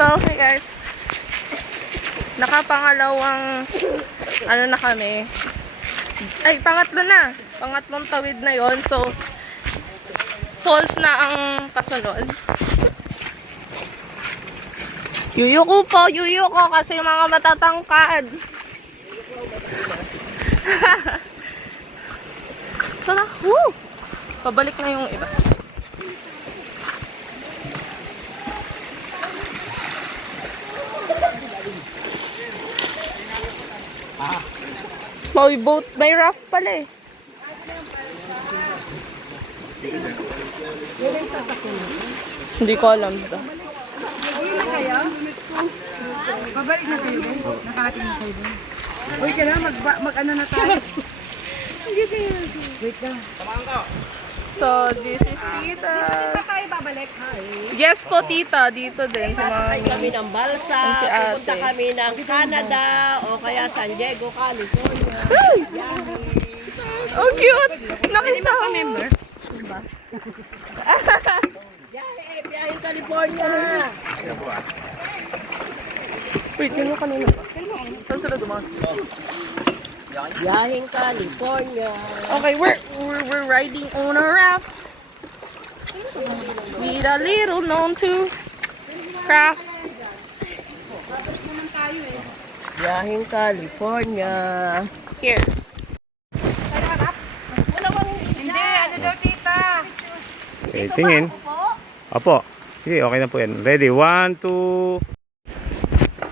So, okay guys. Nakapangalawang ano na kami. Ay, pangatlo na. Pangatlong tawid na yon. So, falls na ang kasunod. Yuyuko po, yuyuko kasi mga matatangkad. Tara, woo! Pabalik na yung iba. May boat, may raft pala eh. Hindi ko alam ito. Babalik na kayo. Nakating na kayo. Uy, kailangan mag-ano na tayo. Wait lang. So, this is Tita. Saan tayo babalik? Yes po, Tita. Dito din sa Sakay kami mga... ng balsa, Si ate. pupunta kami ng Canada, o kaya San Diego, California. Oh, cute! Nakisama. member? Biyaheng California. Wait, yun yung kanina ba? Saan sila dumaan? Biyaheng California. Okay, we're riding on a raft. With a little known to craft. Biyaheng California. Here. Hindi, ano daw tita? Okay, tingin. Opo. Sige, okay na po yan. Ready? 1, 2...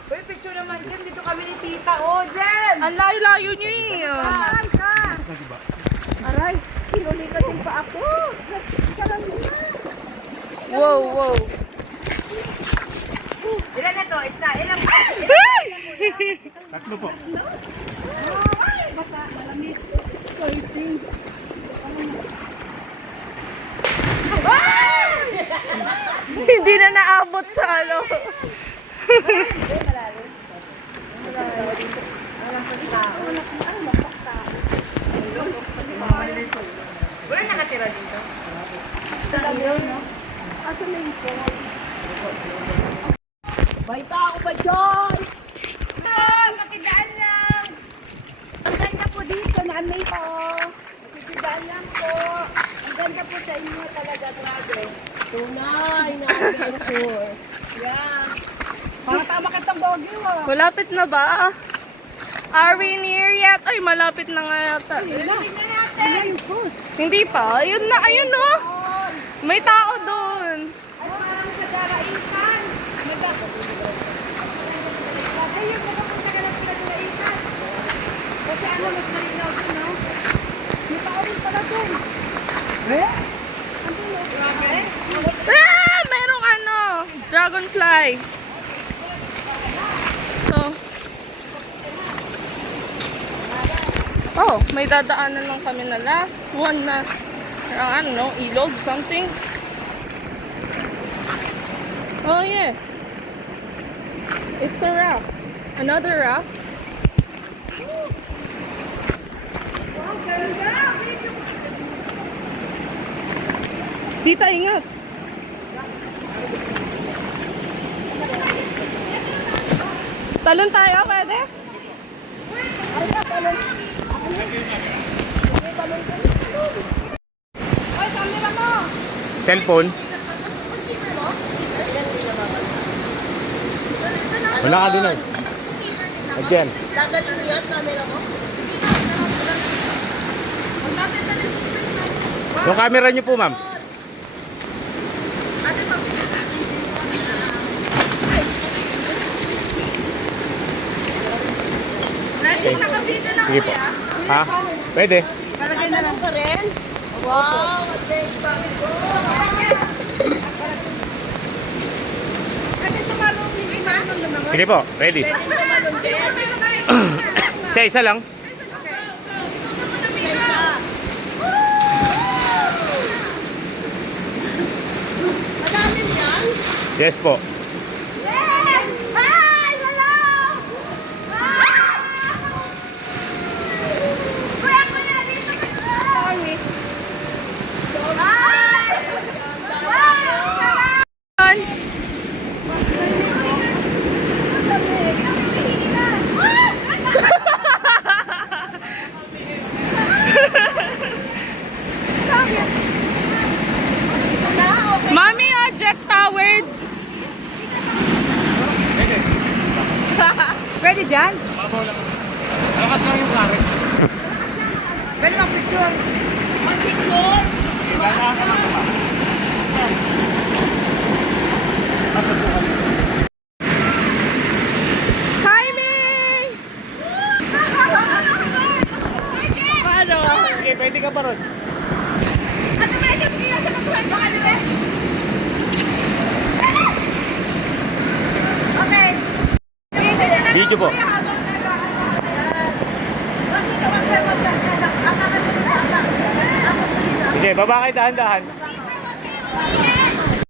Uy, picture naman dyan. Dito kami ni tita. Oh, Jen! Ang layo-layo nyo eh. Aray ka! Aray, sinulikat yung pa ako. Sarang na. Wow, wow. Ilan na to? Isa, ilang Tatlo po. Ay, basta, malamit. Exciting. Hindi na naabot sa ano. Wala nakatira dito. Baita ako ba dyan? Makidaan lang. Ang ganda po dito, naanay po. Makikidaan lang po. Ang ganda po sa inyo talaga, grabe. Tunay na adventure. Yeah. Mga tama kitang bogey mo. Malapit na ba? Are we near yet? Ay, malapit na nga yata. Tingnan natin. Yung bus. Hindi pa. Ayun na, ayun no. May tao doon. Ay, parang sa daraitan. Ayun, makapunta ka lang sa daraitan. Kasi ano, mas malinaw doon, no? May tao rin pala doon. Eh? Grabe. Ah! Merong ano, dragonfly. So, oh, may dadaanan lang kami na last one na, ano, ilog, something. Oh yeah. It's a raft. Another raft. Tita, ingat. Talon tayo, pwede? Ay, camera mo. Cellphone. Wala ka din eh. Again. Dadalhin mo yan, camera mo? Yung camera niyo po, ma'am. Okay. Sige po. Ha? Pwede. Palagay na lang. Pa rin? Wow, adventure. Kasi sumalong hindi naman naman. Sige po. Ready. Isa lang. Madaming yan? Yes po. yan? Mabaw lang. Malakas lang yung current. Pwede mag picture. Jaime! Paano? Okay, pwede ka pa ron. Okay. Video po. Sige, baba kayo dahan-dahan.